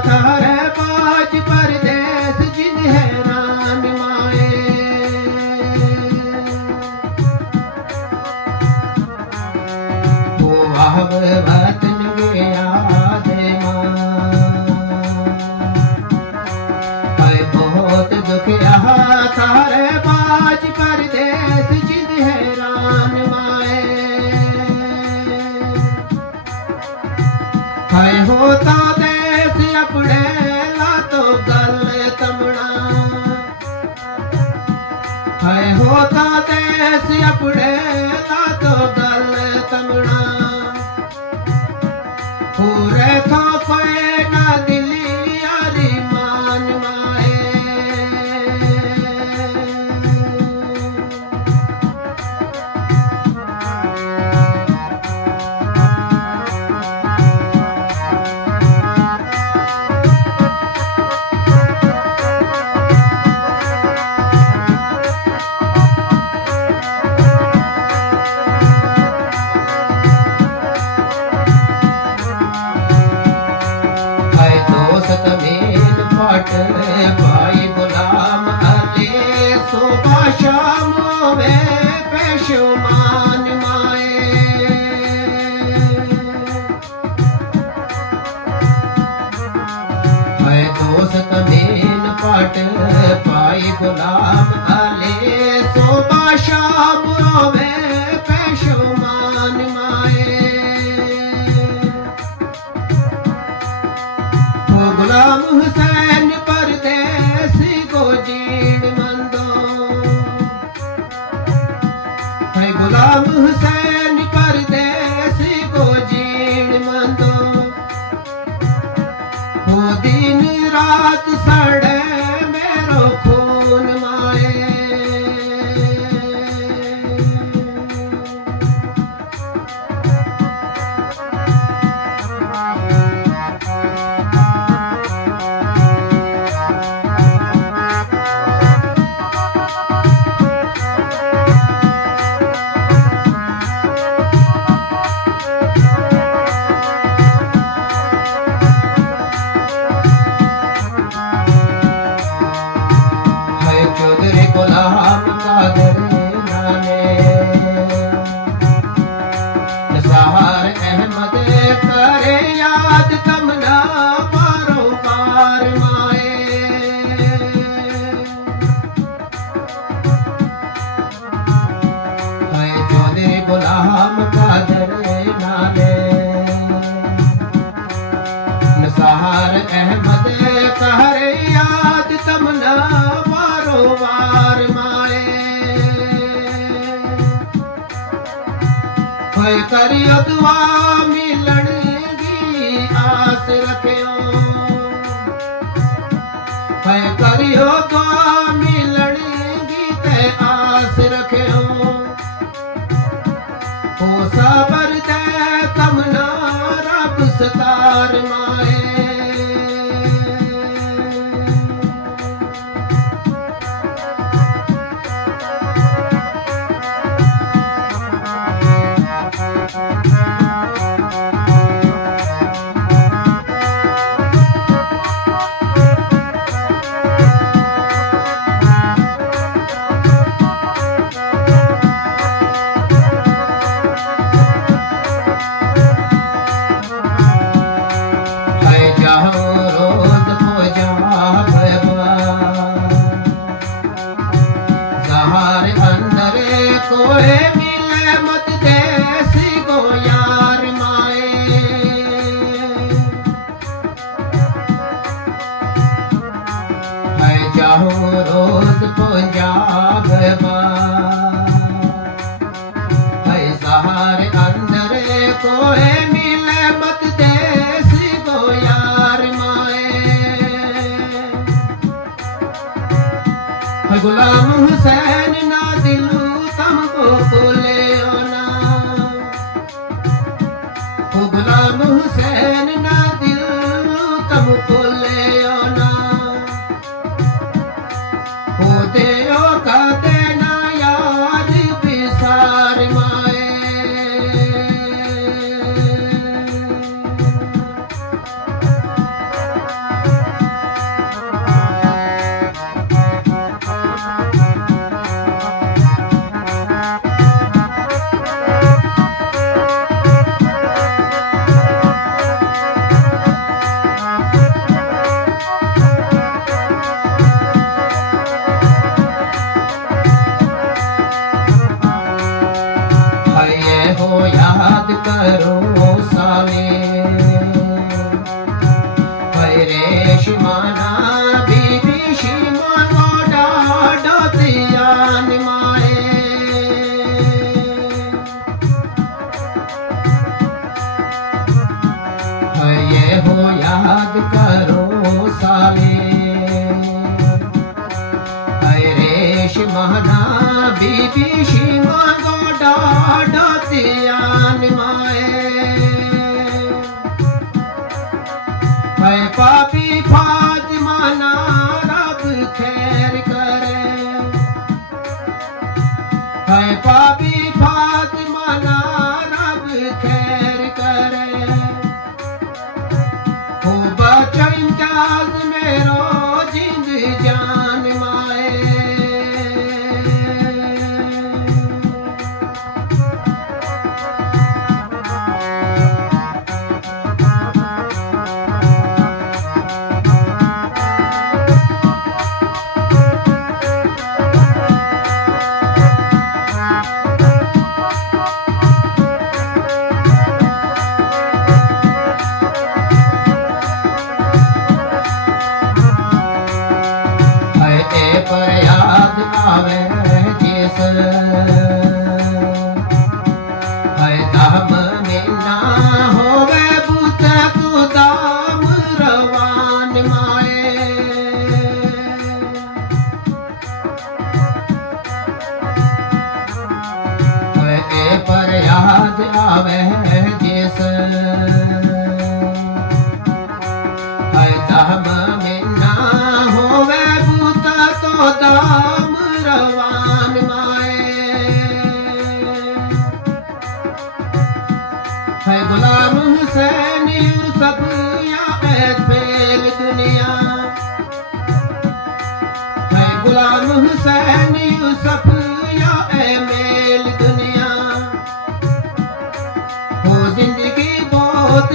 थारे पाँच परदेस जिन हैरान माए वो वाहब वतन गया दे बहुत दुख रहा थारे पाँच परदेस जिन हैरान माए हाय होता अपने लातो गल तमना है होता देश अपने लातो गल तमना पूरे तो कोई ना दिली यारी मान माए भाई गुलाम अले सुबह शाम में पेशुमान माए है दोस्त मीन पट भाई गुलाम अले सुबह शाम में पेशुमान माए गुलाम हुसैन परदेसी को जीण मंदो है गुलाम हुसैन परदेसी को जीण मंदो वो दिन रात सड़े मेरो खून माए गुलाम कादर नाने निसार अहमद करे याद तमना पारोकार माए है चौधरी गुलाम कादर नाने निसार अहमद करे याद तमना वार माए होए करियो दुआ मिलन की आस रखियो होए करियो दुआ मिलन की ते आस रखियो हो सबर दे तमना रब सतार माए कोई मिले मत देसी को यार माए है जाऊं रोज पंजाब है सहारे अंदर कोई मिले मत देसी को यार माए है गुलाम हुसैन ना दिलू तुमको बोले ना ओ गुलाम हुसैन ना दिल तुम बोले ना हो दे करो सावे रेशमाना बीबी शिमा गोडा डोतियान माए ये हो याद करो सावे रेशमाना बीबी शिमा गोडा डोतियान माए पापी फातिमा ना रब खैर करे है पापी फातिमा ना रब खैर करे हो बच्चा इम्तियाज मेरो जिंद जान माए पर याद आवे जिस है दाम में ना होवे बुत तू दाम रवान माए पर याद आवे जिस है दाम में ना होवे तो दाम रवान माए है गुलाम हुसैन यूसुफ या फेल दुनिया है गुलाम हुसैन यूसुफ या मेल दुनिया हो जिंदगी बहुत